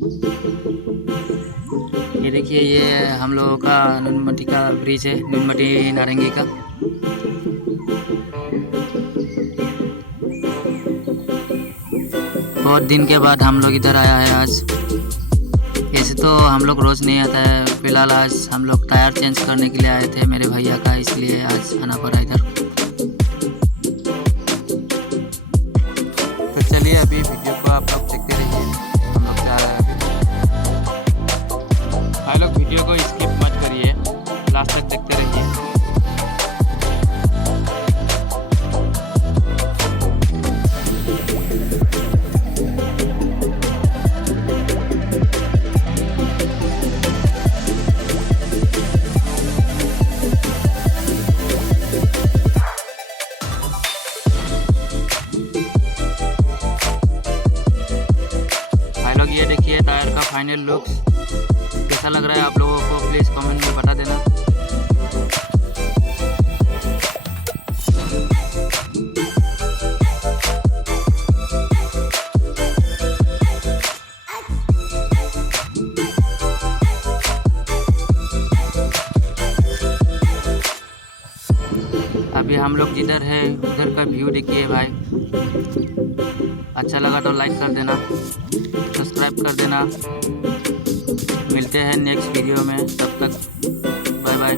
ये देखिए, ये हम लोगों का नुनमटी का ब्रिज है, नुनमटी नारंगी का। बहुत दिन के बाद हम लोग इधर आया है आज। ऐसे तो हम लोग रोज़ नहीं आता है, फिलहाल आज हम लोग टायर चेंज करने के लिए आए थे मेरे भैया का, इसलिए आज आना पड़ा इधर। तो चलिए अभी वीडियो को आप लोग देखते रहिए, हम लोग जा रहे हैं अभी। भाई लोग वीडियो को स्किप मत करिए, लास्ट तक देखते रहिए। ये देखिए टायर का फाइनल लुक कैसा लग रहा है आप लोगों को, प्लीज़ कमेंट में बता देना। अभी हम लोग जिधर है उधर का व्यू देखिए भाई। अच्छा लगा तो लाइक कर देना, सब्सक्राइब कर देना। मिलते हैं नेक्स्ट वीडियो में, तब तक बाय बाय।